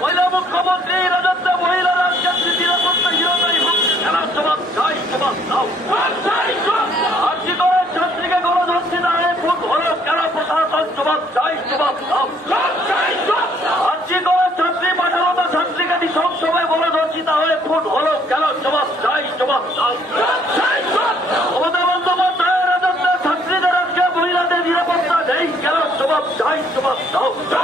মহিলা মুখ্যমন্ত্রী রাজত্ব মহিলা রাজযাত্রী নিরাপত্তা হীনতাই হোক খেলার জবাব চাই জবাব দাও আর্জি করে ছাত্রীকে গণধর্ষী দাঁড়িয়ে খুব হলো কেন প্রশাসন জবাব চাই জবাব দাও আর্জি করে ছাত্রী পাঠানো তো ছাত্রীকে নৃশংসভাবে গণধর্ষিতা হয়ে খুন হলো কেন জবাব চাই জবাব দাও চুপ চাই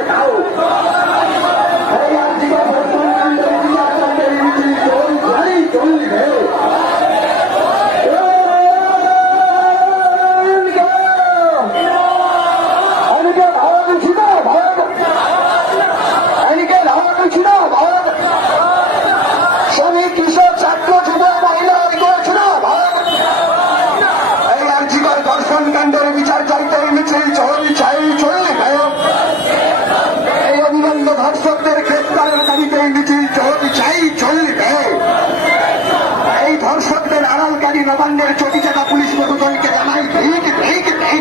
এই ধর্ষকদের আড়ালকারী নবান্নের চটিচাটা পুলিশ প্রশাসনকে জানাই ঠিক ঠিক ঠিক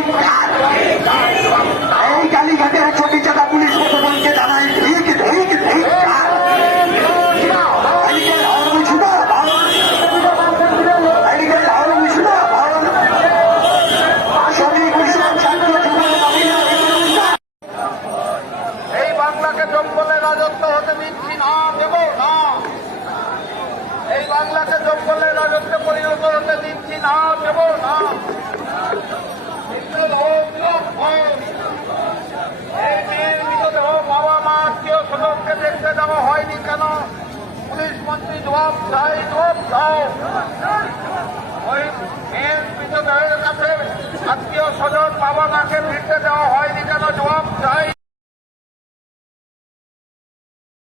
বাংলাকে জঙ্গলে রাজত্বে পরিণত হতে দিচ্ছি না, দেব না। বাবা মা, আত্মীয় স্বজনকে দেখতে দেওয়া হয়নি কেন? পুলিশ মন্ত্রী জবাব চাই জবাব দাও। ওই আত্মীয় স্বজন, বাবা মাকে ফিরতে দেওয়া হয়নি কেন? জবাব চাই